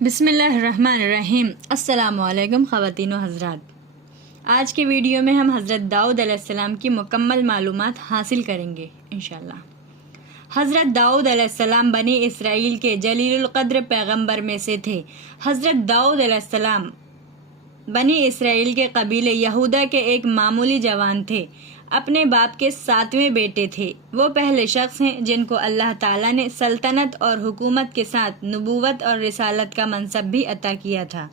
بسم اللہ الرحمن الرحیم۔ السلام علیکم خواتین و حضرات، آج کے ویڈیو میں ہم حضرت داؤد علیہ السلام کی مکمل معلومات حاصل کریں گے انشاءاللہ۔ حضرت داؤد علیہ السلام بنی اسرائیل کے جلیل القدر پیغمبر میں سے تھے۔ حضرت داؤد علیہ السلام بنی اسرائیل کے قبیلے یہودا کے ایک معمولی جوان تھے، اپنے باپ کے 7ویں بیٹے تھے۔ وہ پہلے شخص ہیں جن کو اللہ تعالیٰ نے سلطنت اور حکومت کے ساتھ نبوت اور رسالت کا منصب بھی عطا کیا تھا،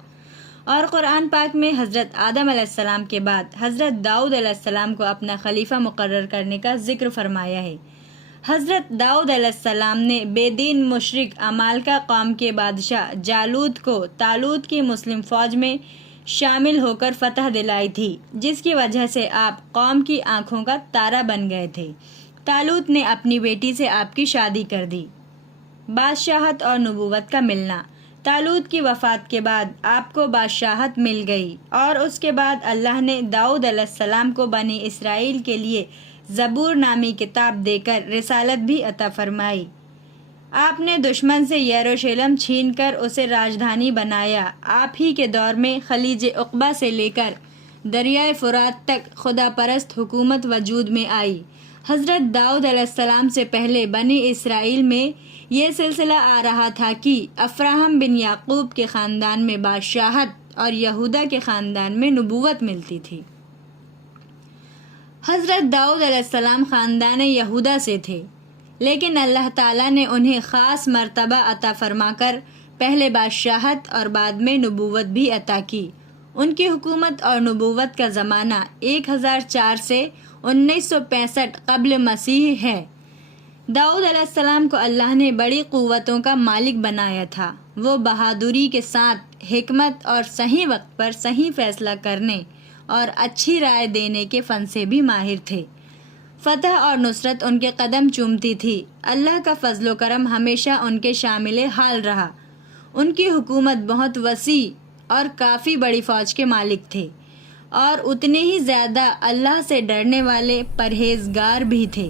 اور قرآن پاک میں حضرت آدم علیہ السلام کے بعد حضرت داؤد علیہ السلام کو اپنا خلیفہ مقرر کرنے کا ذکر فرمایا ہے۔ حضرت داؤد علیہ السلام نے بے دین مشرک عمالقہ قوم کے بادشاہ جالوت کو طالوت کی مسلم فوج میں شامل ہو کر فتح دلائی تھی، جس کی وجہ سے آپ قوم کی آنکھوں کا تارا بن گئے تھے۔ طالوت نے اپنی بیٹی سے آپ کی شادی کر دی۔ بادشاہت اور نبوت کا ملنا۔ طالوت کی وفات کے بعد آپ کو بادشاہت مل گئی، اور اس کے بعد اللہ نے داؤد علیہ السلام کو بنی اسرائیل کے لیے زبور نامی کتاب دے کر رسالت بھی عطا فرمائی۔ آپ نے دشمن سے یروشلم چھین کر اسے راجدھانی بنایا۔ آپ ہی کے دور میں خلیج عقبہ سے لے کر دریائے فرات تک خدا پرست حکومت وجود میں آئی۔ حضرت داؤد علیہ السلام سے پہلے بنی اسرائیل میں یہ سلسلہ آ رہا تھا کہ افراہم بن یعقوب کے خاندان میں بادشاہت اور یہودا کے خاندان میں نبوت ملتی تھی۔ حضرت داؤد علیہ السلام خاندان یہودا سے تھے، لیکن اللہ تعالیٰ نے انہیں خاص مرتبہ عطا فرما کر پہلے بادشاہت اور بعد میں نبوت بھی عطا کی۔ ان کی حکومت اور نبوت کا زمانہ 1004 سے 1965 قبل مسیح ہے۔ داؤد علیہ السلام کو اللہ نے بڑی قوتوں کا مالک بنایا تھا۔ وہ بہادری کے ساتھ حکمت اور صحیح وقت پر صحیح فیصلہ کرنے اور اچھی رائے دینے کے فن سے بھی ماہر تھے۔ فتح اور نصرت ان کے قدم چومتی تھی۔ اللہ کا فضل و کرم ہمیشہ ان کے شامل حال رہا۔ ان کی حکومت بہت وسیع اور کافی بڑی فوج کے مالک تھے، اور اتنے ہی زیادہ اللہ سے ڈرنے والے پرہیزگار بھی تھے۔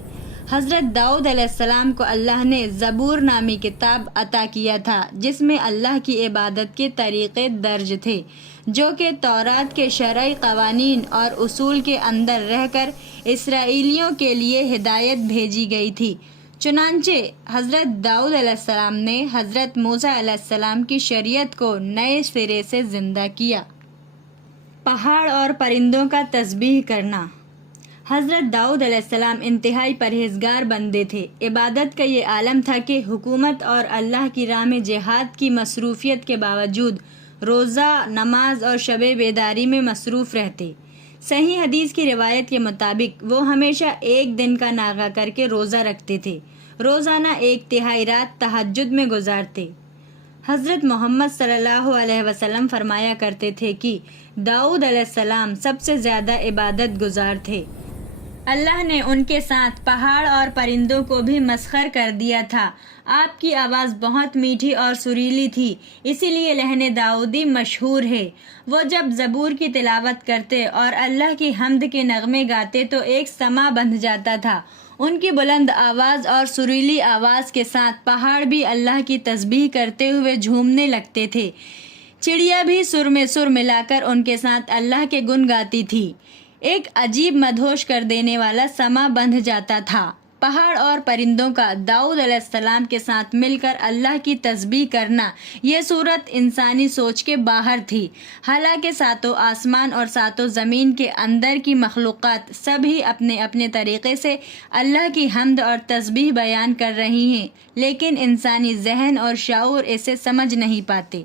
حضرت داؤد علیہ السلام کو اللہ نے زبور نامی کتاب عطا کیا تھا، جس میں اللہ کی عبادت کے طریقے درج تھے، جو کہ تورات کے شرعی قوانین اور اصول کے اندر رہ کر اسرائیلیوں کے لیے ہدایت بھیجی گئی تھی۔ چنانچہ حضرت داؤد علیہ السلام نے حضرت موسیٰ علیہ السلام کی شریعت کو نئے سرے سے زندہ کیا۔ پہاڑ اور پرندوں کا تسبیح کرنا۔ حضرت داؤد علیہ السلام انتہائی پرہیزگار بندے تھے۔ عبادت کا یہ عالم تھا کہ حکومت اور اللہ کی راہ میں جہاد کی مصروفیت کے باوجود روزہ، نماز اور شب بیداری میں مصروف رہتے۔ صحیح حدیث کی روایت کے مطابق وہ ہمیشہ ایک دن کا ناغہ کر کے روزہ رکھتے تھے۔ روزانہ 1/3 رات تہجد میں گزارتے۔ حضرت محمد صلی اللہ علیہ وسلم فرمایا کرتے تھے کہ داؤد علیہ السلام سب سے زیادہ عبادت گزار تھے۔ اللہ نے ان کے ساتھ پہاڑ اور پرندوں کو بھی مسخر کر دیا تھا۔ آپ کی آواز بہت میٹھی اور سریلی تھی، اسی لیے لحن داؤدی مشہور ہے۔ وہ جب زبور کی تلاوت کرتے اور اللہ کی حمد کے نغمے گاتے تو ایک سما بندھ جاتا تھا۔ ان کی بلند آواز اور سریلی آواز کے ساتھ پہاڑ بھی اللہ کی تسبیح کرتے ہوئے جھومنے لگتے تھے۔ چڑیا بھی سر میں سر ملا کر ان کے ساتھ اللہ کے گن گاتی تھی۔ ایک عجیب مدہوش کر دینے والا سما بندھ جاتا تھا۔ پہاڑ اور پرندوں کا داؤد علیہ السلام کے ساتھ مل کر اللہ کی تسبیح کرنا، یہ صورت انسانی سوچ کے باہر تھی۔ حالانکہ ساتوں آسمان اور ساتوں زمین کے اندر کی مخلوقات سب ہی اپنے اپنے طریقے سے اللہ کی حمد اور تسبیح بیان کر رہی ہیں، لیکن انسانی ذہن اور شعور اسے سمجھ نہیں پاتے۔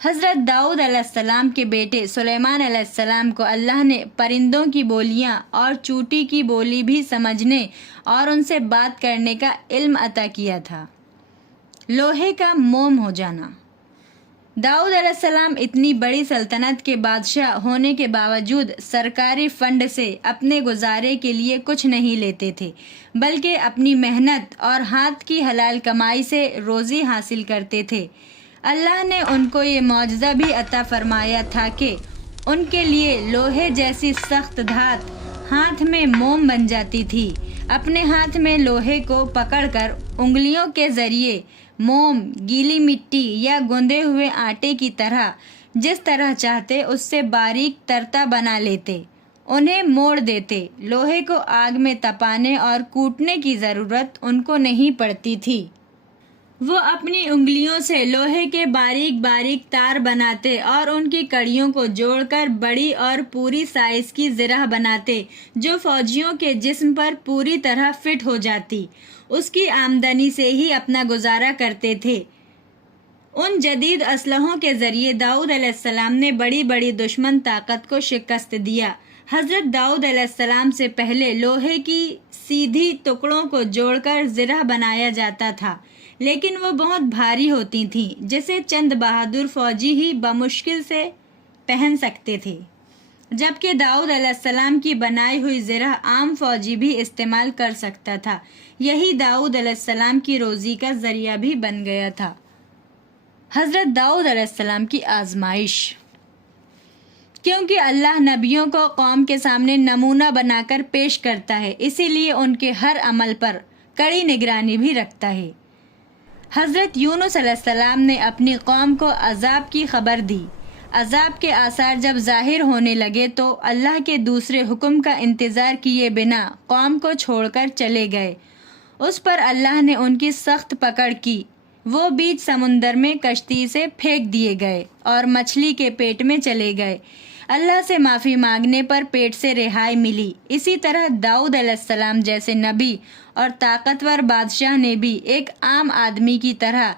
حضرت داؤد علیہ السلام کے بیٹے سلیمان علیہ السلام کو اللہ نے پرندوں کی بولیاں اور چوٹی کی بولی بھی سمجھنے اور ان سے بات کرنے کا علم عطا کیا تھا۔ لوہے کا موم ہو جانا۔ داؤد علیہ السلام اتنی بڑی سلطنت کے بادشاہ ہونے کے باوجود سرکاری فنڈ سے اپنے گزارے کے لیے کچھ نہیں لیتے تھے، بلکہ اپنی محنت اور ہاتھ کی حلال کمائی سے روزی حاصل کرتے تھے۔ اللہ نے ان کو یہ معجزہ بھی عطا فرمایا تھا کہ ان کے لیے لوہے جیسی سخت دھات ہاتھ میں موم بن جاتی تھی۔ اپنے ہاتھ میں لوہے کو پکڑ کر انگلیوں کے ذریعے موم، گیلی مٹی یا گوندے ہوئے آٹے کی طرح جس طرح چاہتے اس سے باریک ترتا بنا لیتے، انہیں موڑ دیتے۔ لوہے کو آگ میں تپانے اور کوٹنے کی ضرورت ان کو نہیں پڑتی تھی۔ وہ اپنی انگلیوں سے لوہے کے باریک باریک تار بناتے اور ان کی کڑیوں کو جوڑ کر بڑی اور پوری سائز کی زرہ بناتے جو فوجیوں کے جسم پر پوری طرح فٹ ہو جاتی۔ اس کی آمدنی سے ہی اپنا گزارا کرتے تھے۔ ان جدید اسلحوں کے ذریعے داؤد علیہ السلام نے بڑی بڑی دشمن طاقت کو شکست دیا۔ حضرت داؤد علیہ السلام سے پہلے لوہے کی سیدھی ٹکڑوں کو جوڑ کر زرہ بنایا جاتا تھا، لیکن وہ بہت بھاری ہوتی تھیں جسے چند بہادر فوجی ہی بمشکل سے پہن سکتے تھے، جبکہ داؤد علیہ السلام کی بنائی ہوئی زرہ عام فوجی بھی استعمال کر سکتا تھا۔ یہی داؤد علیہ السلام کی روزی کا ذریعہ بھی بن گیا تھا۔ حضرت داؤد علیہ السلام کی آزمائش۔ کیونکہ اللہ نبیوں کو قوم کے سامنے نمونہ بنا کر پیش کرتا ہے، اسی لیے ان کے ہر عمل پر کڑی نگرانی بھی رکھتا ہے۔ حضرت یونس علیہ السلام نے اپنی قوم کو عذاب کی خبر دی۔ عذاب کے آثار جب ظاہر ہونے لگے تو اللہ کے دوسرے حکم کا انتظار کیے بنا قوم کو چھوڑ کر چلے گئے۔ اس پر اللہ نے ان کی سخت پکڑ کی۔ وہ بیچ سمندر میں کشتی سے پھینک دیے گئے اور مچھلی کے پیٹ میں چلے گئے۔ اللہ سے معافی مانگنے پر پیٹ سے رہائی ملی۔ اسی طرح داؤد علیہ السلام جیسے نبی اور طاقتور بادشاہ نے بھی ایک عام آدمی کی طرح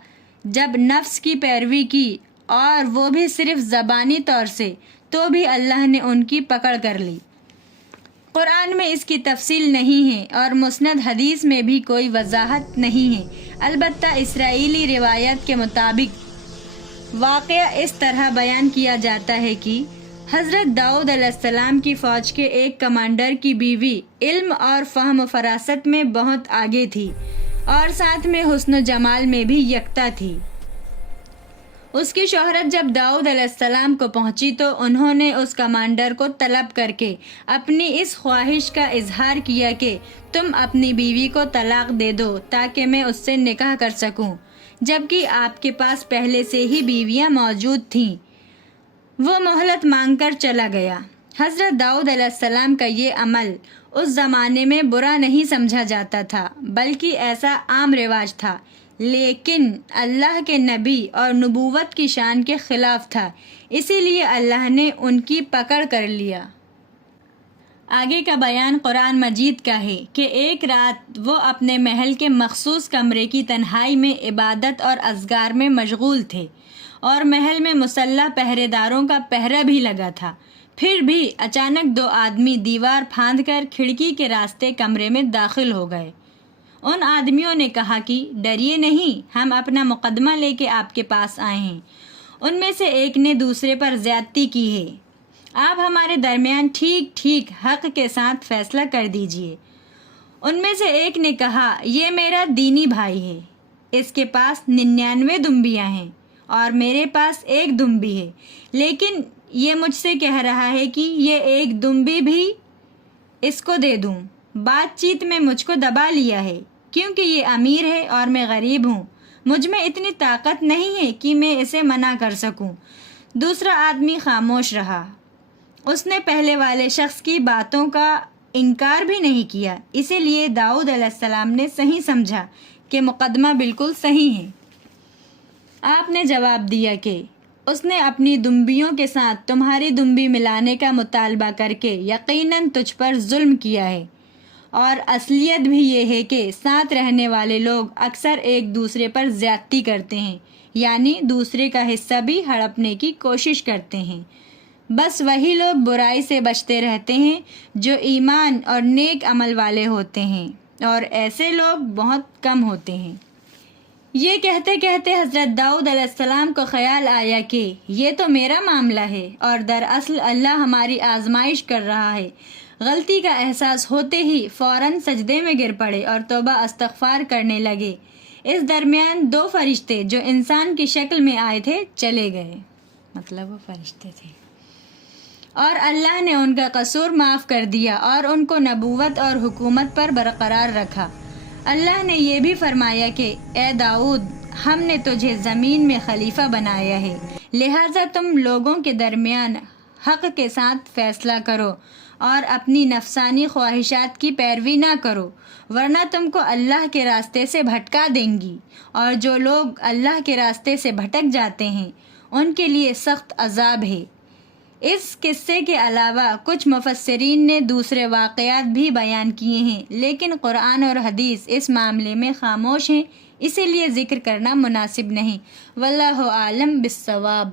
جب نفس کی پیروی کی اور وہ بھی صرف زبانی طور سے، تو بھی اللہ نے ان کی پکڑ کر لی۔ قرآن میں اس کی تفصیل نہیں ہے اور مسند حدیث میں بھی کوئی وضاحت نہیں ہے، البتہ اسرائیلی روایت کے مطابق واقعہ اس طرح بیان کیا جاتا ہے کہ حضرت داؤد علیہ السلام کی فوج کے ایک کمانڈر کی بیوی علم اور فہم و فراست میں بہت آگے تھی اور ساتھ میں حسن و جمال میں بھی یکتا تھی۔ اس کی شہرت جب داؤد علیہ السلام کو پہنچی تو انہوں نے اس کمانڈر کو طلب کر کے اپنی اس خواہش کا اظہار کیا کہ تم اپنی بیوی کو طلاق دے دو تاکہ میں اس سے نکاح کر سکوں، جبکہ آپ کے پاس پہلے سے ہی بیویاں موجود تھیں۔ وہ مہلت مانگ کر چلا گیا۔ حضرت داؤد علیہ السلام کا یہ عمل اس زمانے میں برا نہیں سمجھا جاتا تھا، بلکہ ایسا عام رواج تھا، لیکن اللہ کے نبی اور نبوت کی شان کے خلاف تھا، اسی لیے اللہ نے ان کی پکڑ کر لیا۔ آگے کا بیان قرآن مجید کا ہے کہ ایک رات وہ اپنے محل کے مخصوص کمرے کی تنہائی میں عبادت اور اذکار میں مشغول تھے اور محل میں مسلح پہرے داروں کا پہرا بھی لگا تھا۔ پھر بھی اچانک دو آدمی دیوار پھاند کر کھڑکی کے راستے کمرے میں داخل ہو گئے۔ ان آدمیوں نے کہا کہ ڈریے نہیں، ہم اپنا مقدمہ لے کے آپ کے پاس آئے ہیں۔ ان میں سے ایک نے دوسرے پر زیادتی کی ہے، آپ ہمارے درمیان ٹھیک حق کے ساتھ فیصلہ کر دیجئے۔ ان میں سے ایک نے کہا، یہ میرا دینی بھائی ہے، اس کے پاس 99 دمبیاں ہیں اور میرے پاس 1 دمبی ہے، لیکن یہ مجھ سے کہہ رہا ہے کہ یہ 1 دمبی بھی اس کو دے دوں۔ بات چیت میں مجھ کو دبا لیا ہے کیونکہ یہ امیر ہے اور میں غریب ہوں، مجھ میں اتنی طاقت نہیں ہے کہ میں اسے منع کر سکوں۔ دوسرا آدمی خاموش رہا، اس نے پہلے والے شخص کی باتوں کا انکار بھی نہیں کیا، اسی لیے داؤد علیہ السلام نے صحیح سمجھا کہ مقدمہ بالکل صحیح ہے۔ آپ نے جواب دیا کہ اس نے اپنی دمبیوں کے ساتھ تمہاری دمبی ملانے کا مطالبہ کر کے یقیناً تجھ پر ظلم کیا ہے، اور اصلیت بھی یہ ہے کہ ساتھ رہنے والے لوگ اکثر ایک دوسرے پر زیادتی کرتے ہیں، یعنی دوسرے کا حصہ بھی ہڑپنے کی کوشش کرتے ہیں۔ بس وہی لوگ برائی سے بچتے رہتے ہیں جو ایمان اور نیک عمل والے ہوتے ہیں، اور ایسے لوگ بہت کم ہوتے ہیں۔ یہ کہتے کہتے حضرت داؤد علیہ السلام کو خیال آیا کہ یہ تو میرا معاملہ ہے اور دراصل اللہ ہماری آزمائش کر رہا ہے۔ غلطی کا احساس ہوتے ہی فوراً سجدے میں گر پڑے اور توبہ استغفار کرنے لگے۔ اس درمیان 2 فرشتے جو انسان کی شکل میں آئے تھے چلے گئے، مطلب وہ فرشتے تھے، اور اللہ نے ان کا قصور معاف کر دیا اور ان کو نبوت اور حکومت پر برقرار رکھا۔ اللہ نے یہ بھی فرمایا کہ اے داؤد، ہم نے تجھے زمین میں خلیفہ بنایا ہے، لہٰذا تم لوگوں کے درمیان حق کے ساتھ فیصلہ کرو اور اپنی نفسانی خواہشات کی پیروی نہ کرو، ورنہ تم کو اللہ کے راستے سے بھٹکا دیں گی، اور جو لوگ اللہ کے راستے سے بھٹک جاتے ہیں ان کے لیے سخت عذاب ہے۔ اس قصے کے علاوہ کچھ مفسرین نے دوسرے واقعات بھی بیان کیے ہیں، لیکن قرآن اور حدیث اس معاملے میں خاموش ہیں، اسی لیے ذکر کرنا مناسب نہیں۔ واللہ عالم بالصواب۔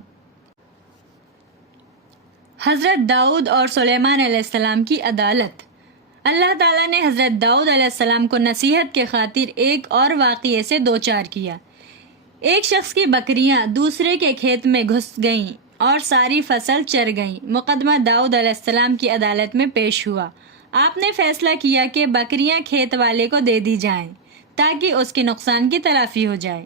حضرت داؤد اور سلیمان علیہ السلام کی عدالت۔ اللہ تعالیٰ نے حضرت داؤد علیہ السلام کو نصیحت کے خاطر ایک اور واقعے سے دوچار کیا۔ ایک شخص کی بکریاں دوسرے کے کھیت میں گھس گئیں اور ساری فصل چر گئیں۔ مقدمہ داؤد علیہ السلام کی عدالت میں پیش ہوا۔ آپ نے فیصلہ کیا کہ بکریاں کھیت والے کو دے دی جائیں تاکہ اس کے نقصان کی تلافی ہو جائے۔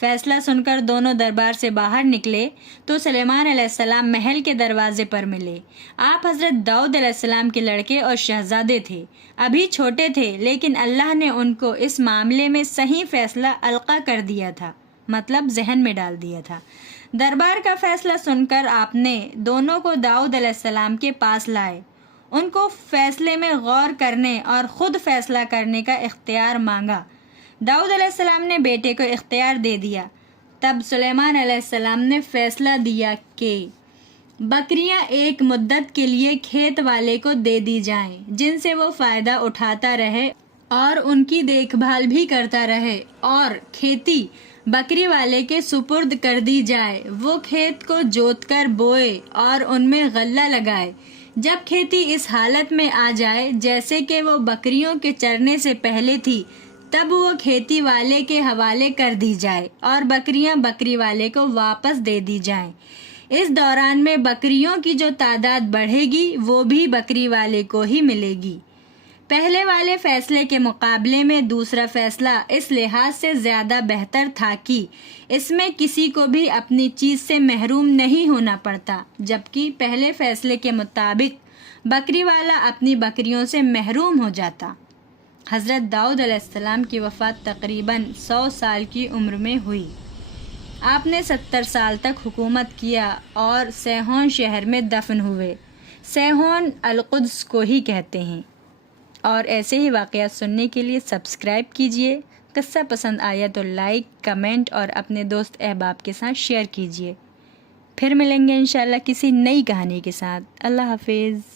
فیصلہ سن کر دونوں دربار سے باہر نکلے تو سلیمان علیہ السلام محل کے دروازے پر ملے۔ آپ حضرت داؤد علیہ السلام کے لڑکے اور شہزادے تھے، ابھی چھوٹے تھے، لیکن اللہ نے ان کو اس معاملے میں صحیح فیصلہ القا کر دیا تھا، مطلب ذہن میں ڈال دیا تھا۔ دربار کا فیصلہ سن کر آپ نے دونوں کو داؤد علیہ السلام کے پاس لائے، ان کو فیصلے میں غور کرنے اور خود فیصلہ کرنے کا اختیار مانگا۔ داؤد علیہ السلام نے بیٹے کو اختیار دے دیا۔ تب سلیمان علیہ السلام نے فیصلہ دیا کہ بکریاں ایک مدت کے لیے کھیت والے کو دے دی جائیں، جن سے وہ فائدہ اٹھاتا رہے اور ان کی دیکھ بھال بھی کرتا رہے، اور کھیتی بکری والے کے سپرد کر دی جائے، وہ کھیت کو جوت کر بوئے اور ان میں غلہ لگائے۔ جب کھیتی اس حالت میں آ جائے جیسے کہ وہ بکریوں کے چرنے سے پہلے تھی، تب وہ کھیتی والے کے حوالے کر دی جائے اور بکریاں بکری والے کو واپس دے دی جائیں۔ اس دوران میں بکریوں کی جو تعداد بڑھے گی وہ بھی بکری والے کو ہی ملے گی۔ پہلے والے فیصلے کے مقابلے میں دوسرا فیصلہ اس لحاظ سے زیادہ بہتر تھا کہ اس میں کسی کو بھی اپنی چیز سے محروم نہیں ہونا پڑتا، جبکہ پہلے فیصلے کے مطابق بکری والا اپنی بکریوں سے محروم ہو جاتا۔ حضرت داؤد علیہ السلام کی وفات تقریباً 100 سال کی عمر میں ہوئی۔ آپ نے 70 سال تک حکومت کیا اور سیہون شہر میں دفن ہوئے۔ سیہون القدس کو ہی کہتے ہیں۔ اور ایسے ہی واقعات سننے کے لیے سبسکرائب کیجیے۔ قصہ پسند آیا تو لائک، کمنٹ اور اپنے دوست احباب کے ساتھ شیئر کیجیے۔ پھر ملیں گے انشاءاللہ کسی نئی کہانی کے ساتھ۔ اللہ حافظ۔